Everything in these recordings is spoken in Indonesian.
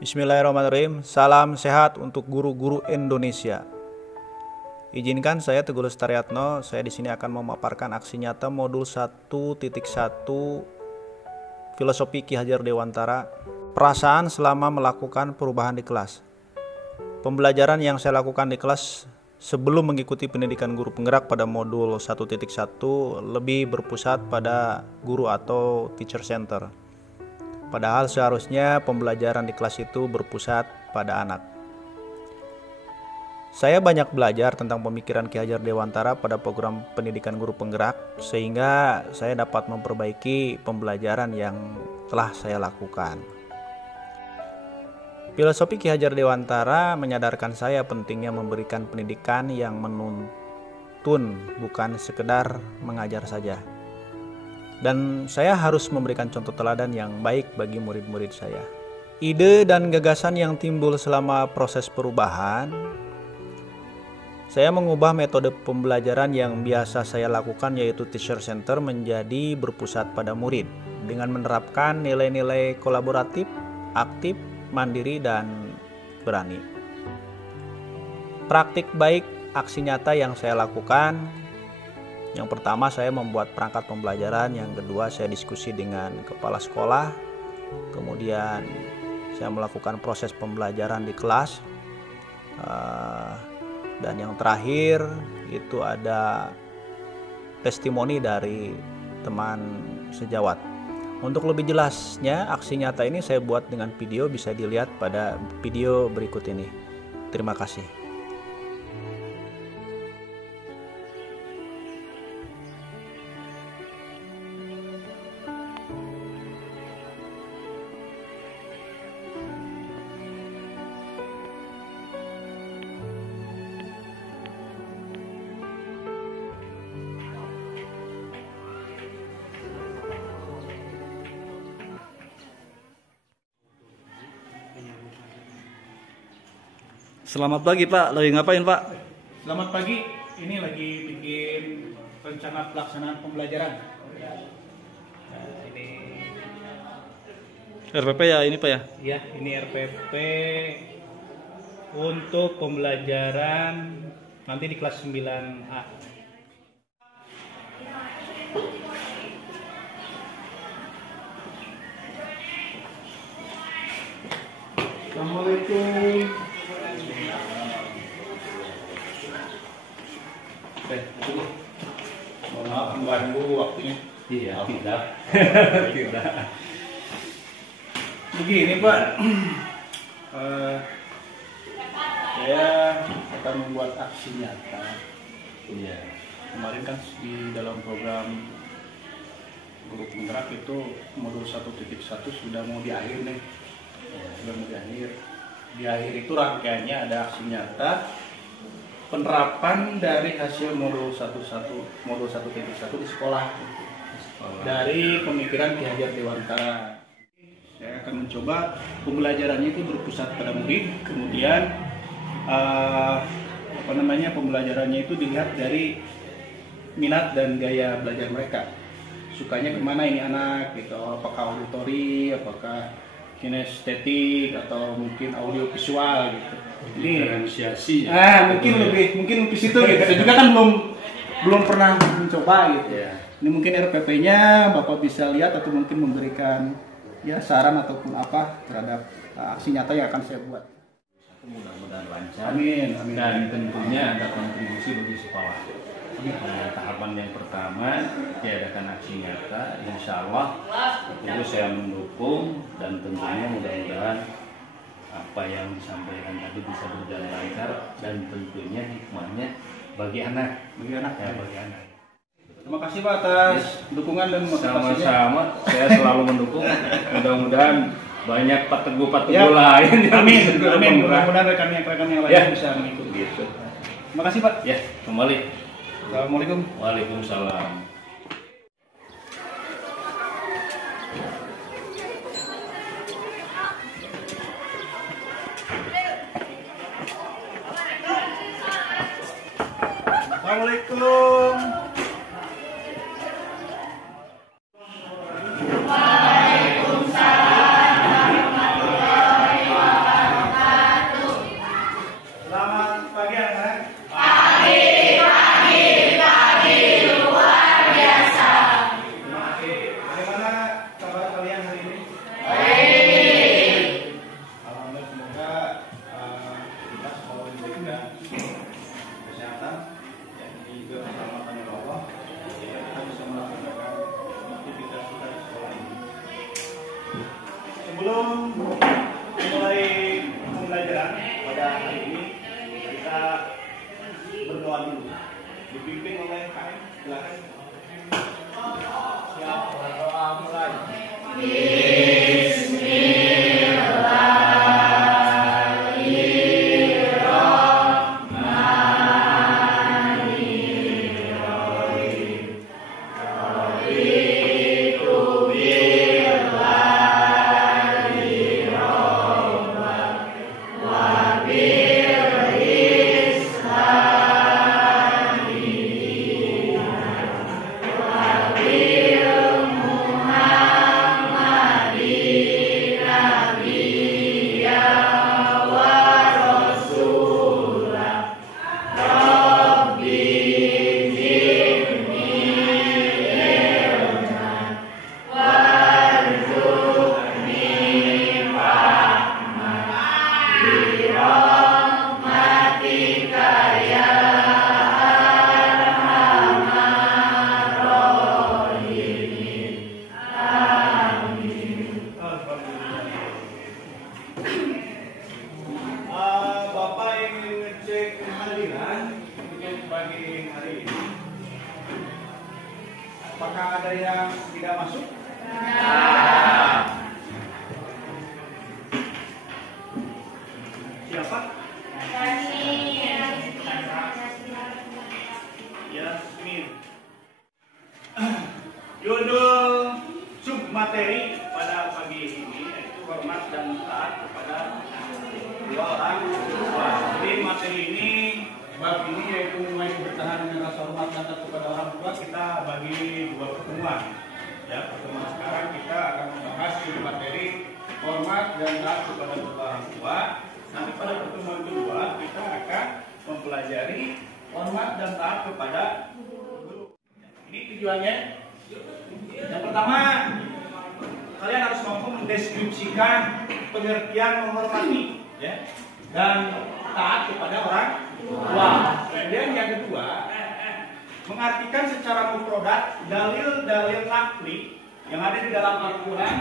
Bismillahirrahmanirrahim. Salam sehat untuk guru-guru Indonesia. Izinkan saya Teguh Lestariatno, saya di sini akan memaparkan aksi nyata modul 1.1 Filosofi Ki Hajar Dewantara, perasaan selama melakukan perubahan di kelas. Pembelajaran yang saya lakukan di kelas sebelum mengikuti pendidikan guru penggerak pada modul 1.1 lebih berpusat pada guru atau teacher center. Padahal seharusnya pembelajaran di kelas itu berpusat pada anak. Saya banyak belajar tentang pemikiran Ki Hajar Dewantara pada program pendidikan guru penggerak, sehingga saya dapat memperbaiki pembelajaran yang telah saya lakukan. Filosofi Ki Hajar Dewantara menyadarkan saya pentingnya memberikan pendidikan yang menuntun, bukan sekedar mengajar saja. Dan saya harus memberikan contoh teladan yang baik bagi murid-murid saya. Ide dan gagasan yang timbul selama proses perubahan, saya mengubah metode pembelajaran yang biasa saya lakukan, yaitu teacher center, menjadi berpusat pada murid dengan menerapkan nilai-nilai kolaboratif, aktif, mandiri, dan berani. Praktik baik aksi nyata yang saya lakukan: yang pertama, saya membuat perangkat pembelajaran. Yang kedua, saya diskusi dengan kepala sekolah. Kemudian saya melakukan proses pembelajaran di kelas. Dan yang terakhir itu ada testimoni dari teman sejawat. Untuk lebih jelasnya, aksi nyata ini saya buat dengan video, bisa dilihat pada video berikut ini. Terima kasih. Selamat pagi Pak, lagi ngapain Pak? Selamat pagi, ini lagi bikin rencana pelaksanaan pembelajaran. Ini RPP ya ini Pak ya? ya, ini RPP untuk pembelajaran nanti di kelas 9A. Assalamualaikum. Mohon maaf mengganggu waktunya. Iya, tidak. Tidak. Begini Pak, saya akan membuat aksi nyata. Iya. Kemarin kan di dalam program guru penggerak itu modul 1.1 sudah mau di akhir nih. Sudah mau di akhir. Di akhir itu rangkaiannya ada aksi nyata, penerapan dari hasil modul 1.1 di sekolah dari pemikiran Ki Hajar Dewantara. Saya akan mencoba pembelajarannya itu berpusat pada murid, kemudian pembelajarannya itu dilihat dari minat dan gaya belajar mereka. Sukanya kemana ini anak gitu, apakah auditori, apakah kinestetik, atau mungkin audio visual gitu. Diferensiasi. Mungkin lebih situ gitu. Saya juga kan belum pernah mencoba gitu. Ya. Ini mungkin RPP-nya Bapak bisa lihat atau mungkin memberikan ya saran ataupun apa terhadap aksi nyata yang akan saya buat. Mudah-mudahan lancar. Amin. Dan tentunya ada kontribusi bagi sekolah. Tahapan yang pertama diadakan aksi nyata, insya Allah itu saya mendukung, dan tentunya mudah-mudahan apa yang disampaikan tadi bisa berjalan lancar, dan tentunya hikmahnya bagi anak. Bagi anak. Terima kasih Pak atas dukungan dan motivasinya. Sama-sama, saya selalu mendukung. Mudah-mudahan banyak Pak Teguh lain. Amin. Mudah-mudahan rekan-rekan yang lain bisa mengikuti. Gitu. Terima kasih Pak. Ya, kembali. Assalamualaikum. Waalaikumsalam. Assalamualaikum. Sebelum mulai pembelajaran pada hari ini, kita berdoa dulu. Dipimpin oleh KM, silakan. Siap, berdoa mulai. Bapak ingin ngecek kehadiran untuk pagi hari ini. Apakah ada yang tidak masuk? Siapa? Yasmin. Judul submateri pada pagi ini yaitu hormat dan taat kepada dua orang tua. Jadi materi ini, bab ini yaitu mulai bertahan dengan rasa hormat dan taat kepada orang tua, kita bagi dua pertemuan. Ya, pertemuan sekarang kita akan membahas materi hormat dan taat kepada dua orang tua. Nanti pada pertemuan kedua kita akan mempelajari hormat dan taat kepada guru. Ini tujuannya. Yang pertama, kalian harus mampu mendeskripsikan pengertian menghormati, ya, dan taat kepada orang tua. Kemudian yang kedua, mengartikan secara mufradat dalil-dalil nakli yang ada di dalam Al-Quran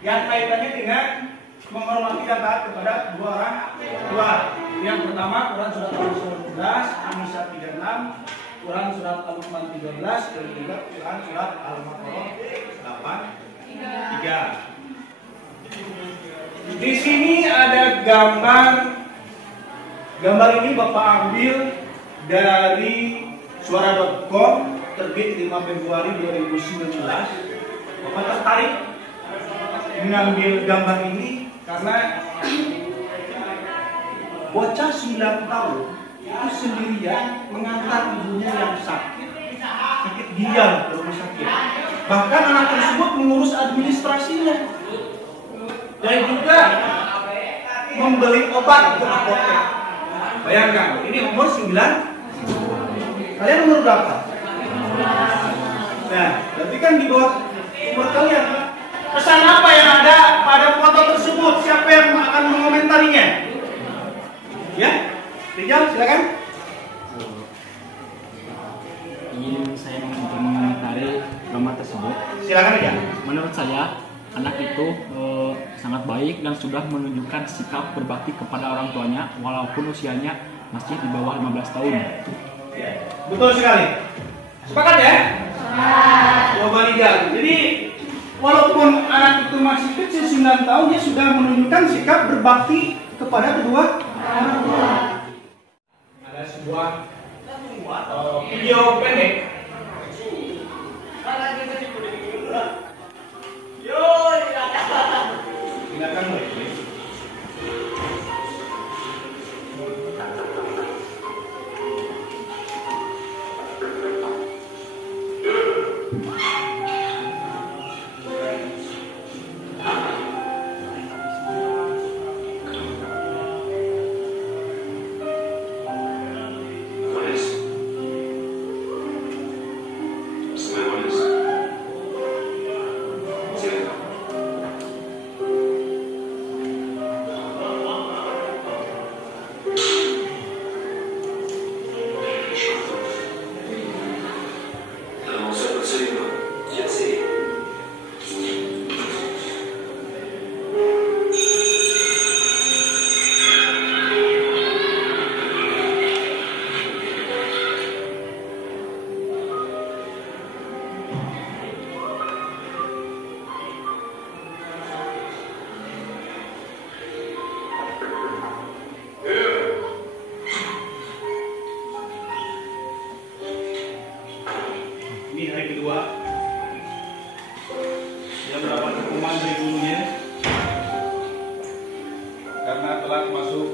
yang kaitannya dengan menghormati dan taat kepada dua orang tua. Yang pertama, Quran surat Al-Qur'an 11, An-Nisa 36, Quran surat Al-Luqman 13, dan juga Quran surat Al-Baqarah 83. Di sini ada gambar. Gambar ini Bapak ambil dari suara.com, terbit 5 Februari 2019. Bapak tertarik mengambil gambar ini karena bocah 9 tahun itu sendirian mengantar ibunya yang sakit ginjal ke rumah sakit. Bahkan anak tersebut mengurus administrasinya dan juga membeli obat ke apotek. Bayangkan, ini umur 9. Kalian umur berapa? Nah, berarti kan di bawah umur kalian. Pesan apa yang ada pada foto tersebut? Siapa yang akan mengomentarinya? Ya, Rijal, silakan. Ingin saya mengomentari gambar tersebut. Silakan aja. Menurut saya, anak itu sangat baik dan sudah menunjukkan sikap berbakti kepada orang tuanya walaupun usianya masih di bawah 15 tahun. Betul sekali. Sepakat ya? Jawaban Rijal. Jadi walaupun anak itu masih kecil 9 tahun, dia sudah menunjukkan sikap berbakti kepada kedua orang tua. Ada sebuah video pendek. Silakan. silakan masuk.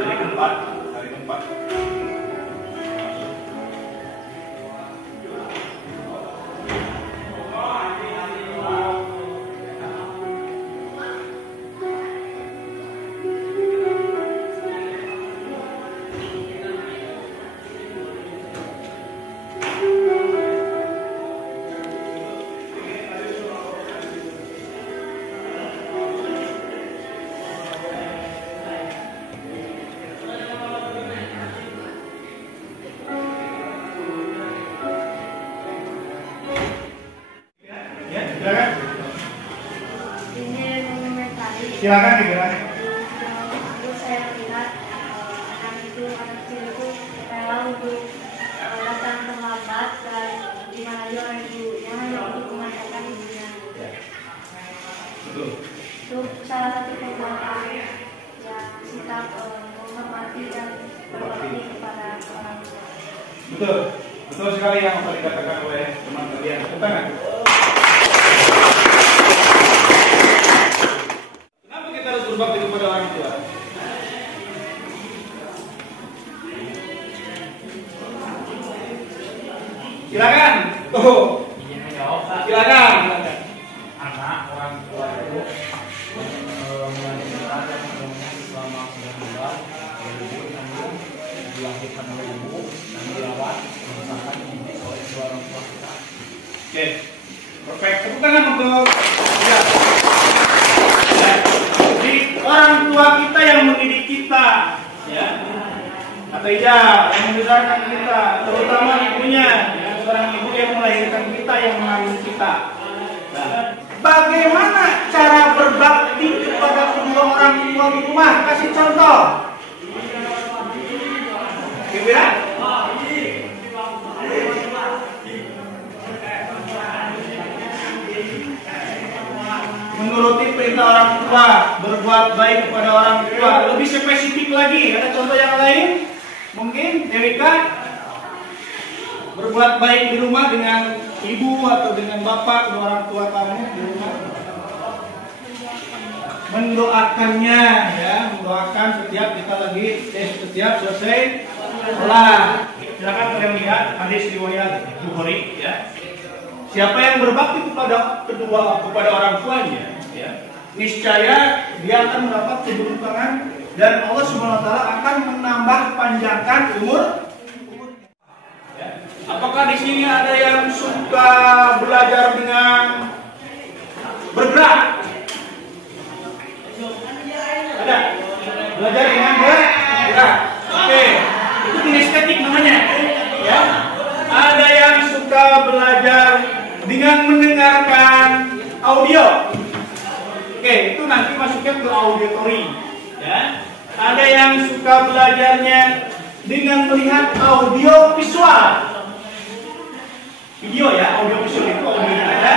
Hari keempat. Silakan digerak. Terus saya melihat anak kecil itu rela untuk datang terlambat dan dimana dia oleh ibunya hanya untuk memanjakan ibunya. Itu salah satu perbuatan yang sikap menghormati dan berbakti kepada orang tua. Betul, betul sekali yang apa dikatakan oleh teman kalian. Tepuk tangan. Berbakti kepada orang tua. Silakan. Tuh. Silakan. Anak orang tua itu melanjutkan selama 9 bulan dilahirkan oleh ibu dan dirawat membesarkan dididik oleh kedua orang tua kita. Oke, perfect. Tepuk tangan untuk ya. Jadi orang tua kita yang mendidik kita, ya, atau iya yang membesarkan kita, terutama ibunya, ya, seorang ibu yang melahirkan kita, yang mengandung kita. Nah, bagaimana cara berbakti kepada kedua orang tua di rumah? Kasih contoh. Gimana? Menuruti perintah orang tua, berbuat baik kepada orang tua. Lebih spesifik lagi, ada contoh yang lain? Mungkin Dewika, berbuat baik di rumah dengan ibu atau dengan bapak, kedua orang tua kamu di rumah. Mendoakannya, ya, mendoakan setiap kita lagi setiap selesai sholat. Silakan kalian lihat hadis riwayat Bukhari, ya. Siapa yang berbakti kepada orang tuanya, ya, niscaya dia akan mendapat keberuntungan dan Allah SWT akan menambah panjangkan umur. Ya. Apakah di sini ada yang suka belajar dengan bergerak? Ada? Belajar dengan bergerak. Oke, itu kinestetik namanya. Ya. Ada yang suka belajar dengan mendengarkan audio. Oke, Oke, itu nanti masuknya ke auditory. Ya. Ada yang suka belajarnya dengan melihat audio visual. Video ya, audio visual itu audionya ada,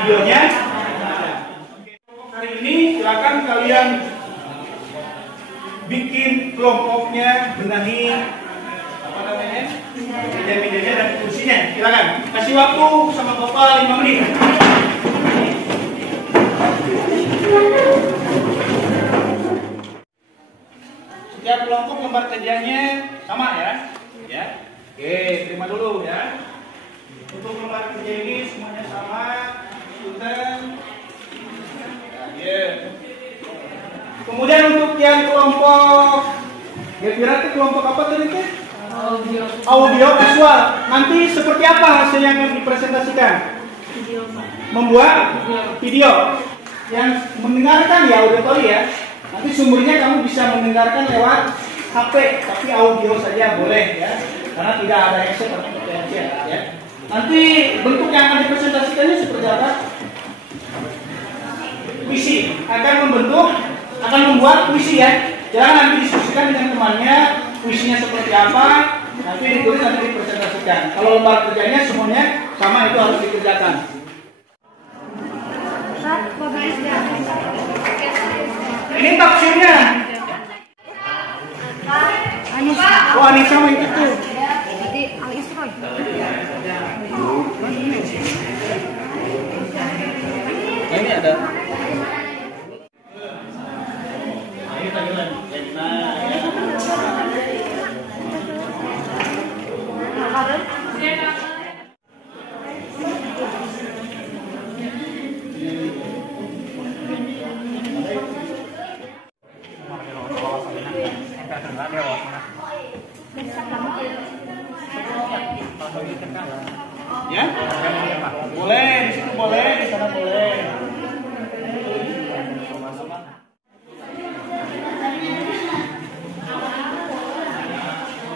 videonya ada. Hari ini silakan kalian bikin kelompoknya, benahi apa namanya, meja-mejanya dan kursinya. Silakan. Kasih waktu sama Bapak 5 menit. Setiap kelompok lembar kerjanya sama ya. Ya. Oke, terima dulu ya. Untuk lembar kerja ini semuanya sama. Punten. Ya. Kemudian untuk yang kelompok, ya berarti kelompok apa tadi Teh? Audio visual. Nanti seperti apa hasil yang akan dipresentasikan? Membuat video. Yang mendengarkan ya auditory ya. Nanti sumbernya kamu bisa mendengarkan lewat HP, tapi audio saja boleh ya. Karena tidak ada headset atau headset ya. Nanti bentuk yang akan dipresentasikannya seperti apa? Puisi. Akan membuat puisi ya. Jangan nanti diskusikan dengan temannya puisinya seperti apa. Nanti ditulis, nanti dipresentasikan. Kalau lembar kerjanya semuanya sama, itu harus dikerjakan. Ini tafsirnya. Oh, Anissa main itu. Jadi Al-Isra. Ini ada. Ya? Boleh, di situ boleh, di sana boleh.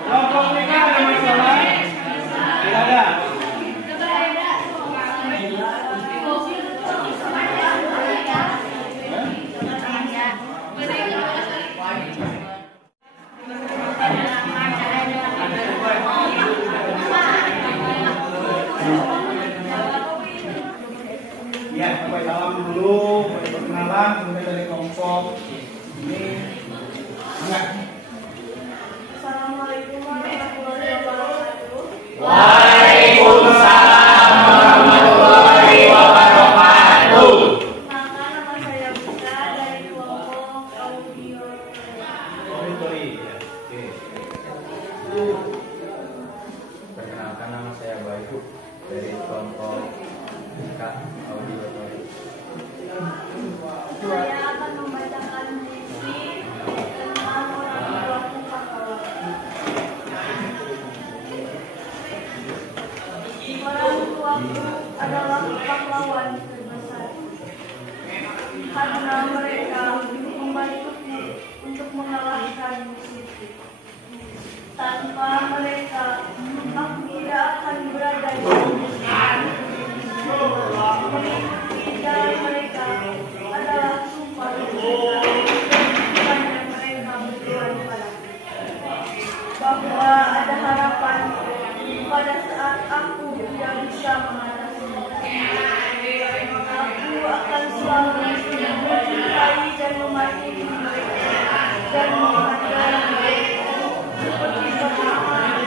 Kelompok mereka ada masalah? Tidak ada. Ya, sampai salam dulu, perkenalan, kemudian dari kelompok ini. Enggak. Assalamualaikum warahmatullahi wabarakatuh. Waalaikumsalam warahmatullahi wabarakatuh. Maka nama saya Buka dari kelompok audio. Auditory. Ya. Oke. Perkenalkan, nama saya Bayu dari kelompok Kak Auditory. Saya akan membacakan puisi tentang orang tuaku pahlawan. Orang tuaku adalah pahlawan terbesar karena mereka membantuku untuk mengalahkan musuhku. Tanpa mereka, aku tidak akan berada di sini. Mengikuti jalan mereka adalah sumpah yang mereka berikan padaku, bahwa ada harapan pada saat aku tidak bisa mengatasinya. Aku akan selalu mencintai dan mematuhi mereka dan menghargai mereka seperti bapak.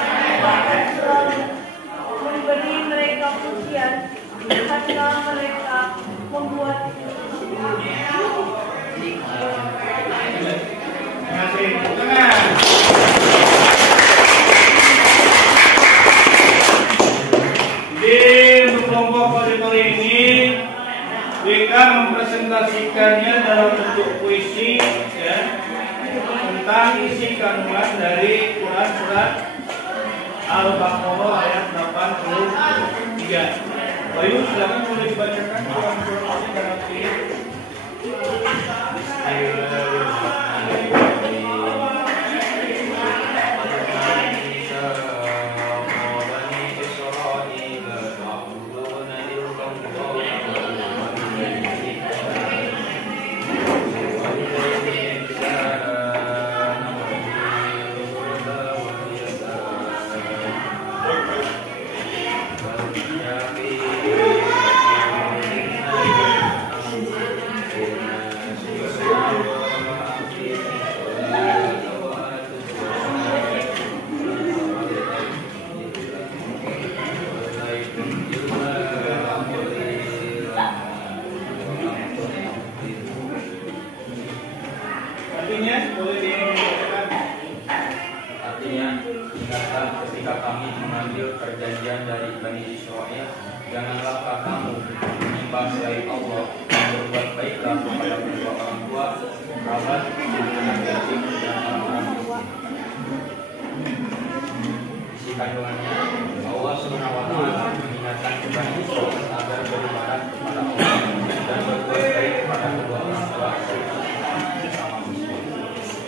Aku akan selalu memberi mereka pujian karena mereka membuatku. Terima kasih. Tangan. Jadi untuk kelompok auditory ini kita mempresentasikannya dalam bentuk puisi ya, tentang isi kandungan dari Quran surat Al-Baqarah ayat 83. Bayu, silakan boleh dibacakan Quran surat ini dalam film. menyembah selain Allah dan berbuat baiklah kepada kedua orang tua, kerabat, anak yatim dan orang-orang miskin. Isi kandungannya, Allah Subhanahu wa Ta'ala mengingatkan kita agar beribadah kepada Allah dan berbuat baik kepada kedua orang tua sama muslim.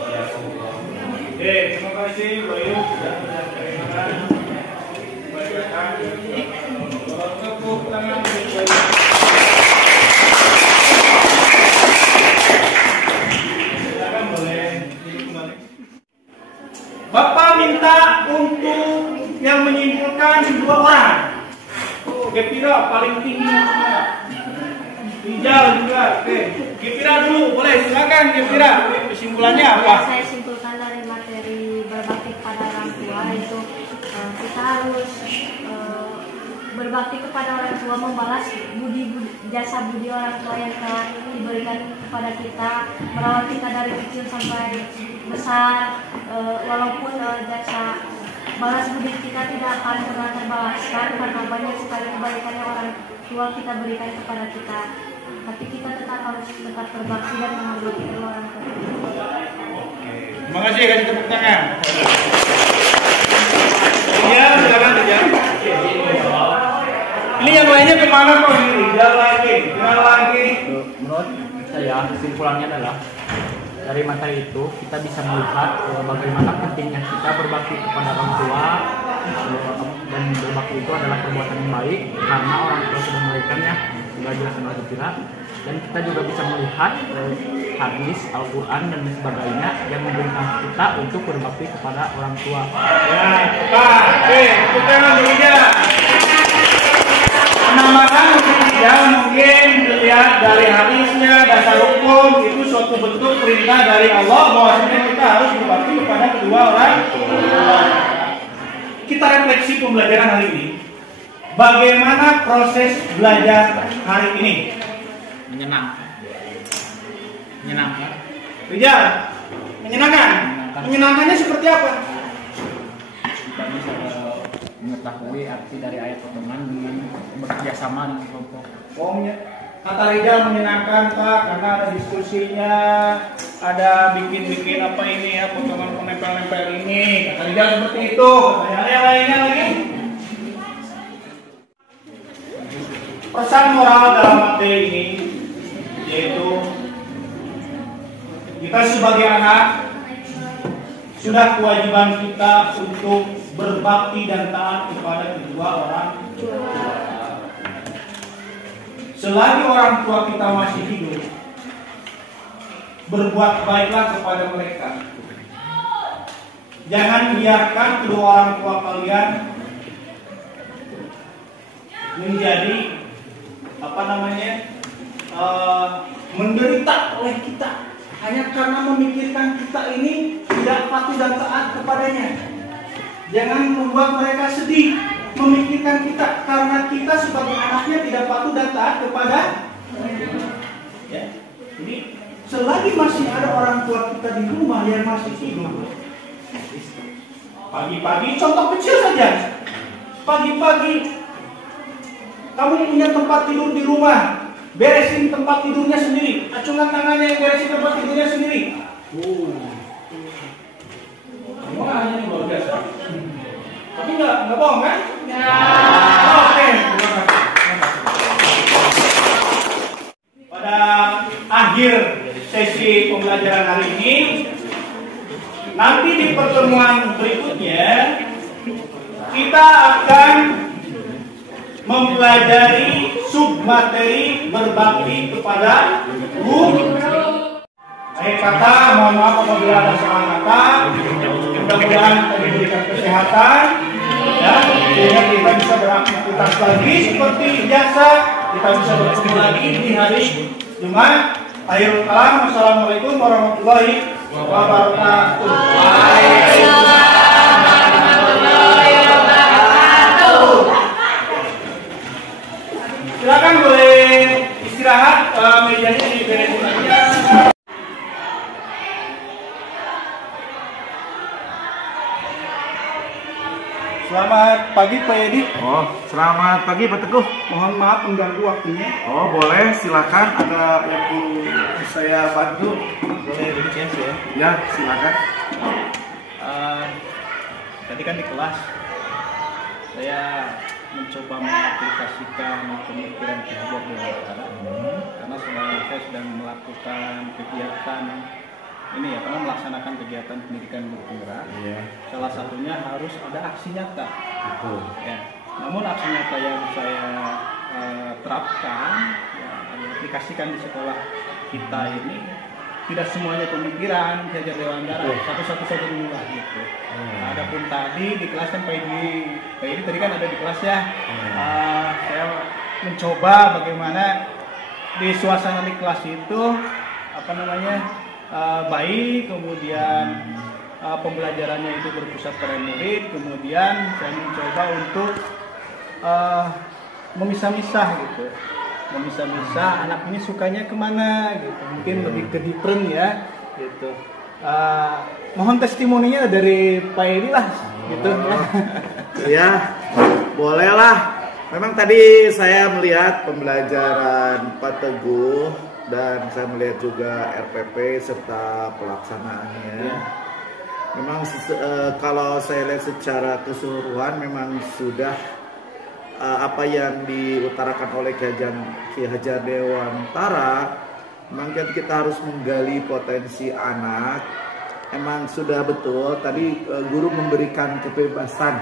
Ya Allah. Oke, terima kasih Bayu sudah menyampaikan bacaan. Tepuk tangan untuk Bayu. Silakan boleh duduk kembali. Bapak minta untuk yang menyimpulkan 2 orang. Gepira paling tinggi. Rijal juga. Oke, Gepira dulu boleh. Silakan Gepira. Kesimpulannya apa? Saya simpulkan dari materi berbakti kepada orang tua itu kita harus berbakti kepada orang tua, membalas jasa budi orang tua yang telah diberikan kepada kita, merawat kita dari kecil sampai besar, walaupun jasa balas budi kita tidak akan pernah terbalaskan karena banyak sekali kebaikan yang orang tua kita berikan kepada kita, tapi kita harus tetap berbakti dan menghormati kedua orang tua. Terima kasih, kasih tepuk tangan. Iya, silakan aja. Ini yang lainnya kemana kok ini? Jalan lagi. Menurut saya kesimpulannya adalah dari materi itu kita bisa melihat bagaimana pentingnya kita berbakti kepada orang tua, dan berbakti itu adalah perbuatan yang baik karena orang tua sudah memberikannya, sudah jelaskan oleh Gepira. Dan kita juga bisa melihat hadis, Al-Quran dan sebagainya yang memerintahkan kita untuk berbakti kepada orang tua. Ya, Pak, kita bekerja. Penamakan mungkin dilihat dari hadisnya, dasar hukum itu suatu bentuk perintah dari Allah bahwasanya kita harus berbakti kepada kedua orang tua. Kita refleksi pembelajaran hari ini. Bagaimana proses belajar hari ini? Menyenangkan. Rijal, menyenangkan. Menyenangkannya seperti apa? Kita bisa mengetahui arti dari ayat potongan dengan bekerjasama dengan kelompok. Kata Rijal menyenangkan Pak karena ada diskusinya, ada bikin apa ini ya, potongan penempel-nempel ini. Kata Rijal seperti itu. Yang lainnya lagi. Pesan moral dalam materi ini yaitu kita sebagai anak sudah kewajiban kita untuk berbakti dan taat kepada kedua orang tua. Selagi orang tua kita masih hidup, berbuat baiklah kepada mereka. Jangan biarkan kedua orang tua kalian menjadi menderita oleh kita hanya karena memikirkan kita ini tidak patuh dan taat kepadanya. Jangan membuat mereka sedih memikirkan kita karena kita sebagai anaknya tidak patuh dan taat kepada ya. Jadi selagi masih ada orang tua kita di rumah yang masih hidup, pagi-pagi, contoh kecil saja, pagi-pagi kamu punya tempat tidur di rumah, beresin tempat tidurnya sendiri, acungkan tangannya yang beresin tempat tidurnya sendiri. Kamu hanya ini luar biasa. Tapi nggak bohong kan? Oke. Pada akhir sesi pembelajaran hari ini, nanti di pertemuan berikutnya kita akan mempelajari submateri berbakti kepada guru. Akhir kata, mohon maaf apabila ada salah kata. Mudah-mudahan kita diberikan kesehatan, ya, sehingga kita bisa beraktivitas lagi seperti biasa. Kita bisa bertemu lagi di hari Jumat. Akhirul kalam, wassalamualaikum warahmatullahi wabarakatuh. Silakan boleh istirahat, mejanya diberesin aja. Selamat pagi Pak Edi. Oh, selamat pagi Pak Teguh. Mohon maaf mengganggu waktunya. Oh, boleh, silakan. Ada yang perlu saya bantu? Boleh Vincenz ya. Ya, silakan. Tadi kan di kelas saya mencoba mengaplikasikan pemikiran kehidupan Dewantara karena saya sedang melakukan kegiatan ini ya, karena melaksanakan kegiatan pendidikan guru penggerak. Salah satunya harus ada aksi nyata. Ya. Namun aksi nyata yang saya terapkan, ya, aplikasikan di sekolah kita ini tidak semuanya pemikiran Jajar Dewantara, satu-satu saja dulu lah gitu. Nah, adapun tadi di kelas kan Pak Edi tadi kan ada di kelas ya. Saya mencoba bagaimana di suasana di kelas itu baik, kemudian pembelajarannya itu berpusat pada murid, kemudian saya mencoba untuk memisah-misah gitu. Memisah-misah anak ini sukanya kemana gitu, mungkin lebih ke different ya gitu. Mohon testimoninya dari Pak Edi lah gitu ya. Ya, bolehlah. Memang tadi saya melihat pembelajaran Pak Teguh dan saya melihat juga RPP serta pelaksanaannya. Memang kalau saya lihat secara keseluruhan memang sudah apa yang diutarakan oleh Ki Hajar Dewantara, memang kita harus menggali potensi anak. Emang sudah betul tadi guru memberikan kebebasan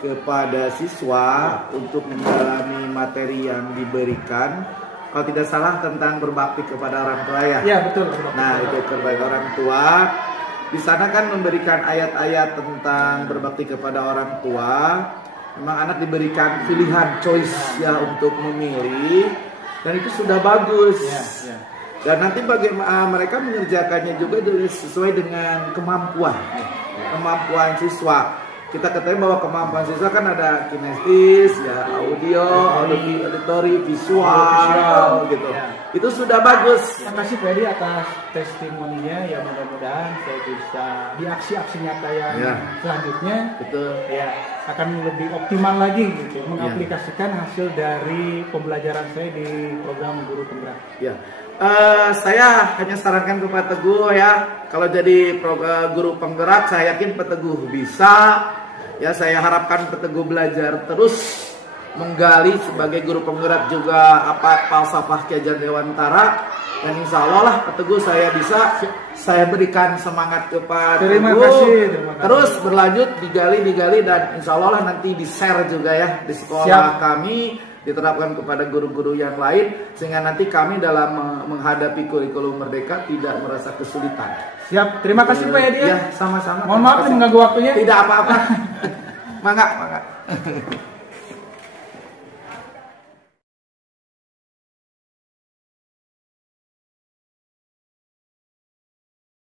kepada siswa untuk mendalami materi yang diberikan. Kalau tidak salah tentang berbakti kepada orang tua ya. Iya betul. Nah itu kepada orang tua. Di sana kan memberikan ayat-ayat tentang berbakti kepada orang tua. Memang anak diberikan pilihan choice ya untuk memilih, dan itu sudah bagus. Dan nanti bagaimana mereka mengerjakannya juga sesuai dengan kemampuan siswa. Kita ketahui bahwa kemampuan siswa kan ada kinestis, ya, audio, auditory, visual, gitu. Itu sudah bagus. Terima kasih Pak Edi atas testimoninya. Ya mudah-mudahan saya bisa di aksi-aksi nyata yang selanjutnya akan lebih optimal lagi gitu, mengaplikasikan hasil dari pembelajaran saya di program guru penggerak. Saya hanya sarankan ke Pak Teguh ya, kalau jadi guru penggerak saya yakin Pak Teguh bisa. Ya, saya harapkan Pak Teguh belajar terus menggali sebagai guru penggerak juga apa falsafah Ki Hajar Dewantara, dan insya Allah lah Pak Teguh saya bisa, saya berikan semangat kepada Terima Teguh. kasih. Terus berlanjut digali dan insya Allah lah nanti di share juga ya di sekolah kami, diterapkan kepada guru-guru yang lain sehingga nanti kami dalam menghadapi kurikulum merdeka tidak merasa kesulitan. Siap, terima kasih Pak Edi. Ya, sama-sama. Mohon maaf mengganggu waktunya. Tidak apa-apa. Mangga.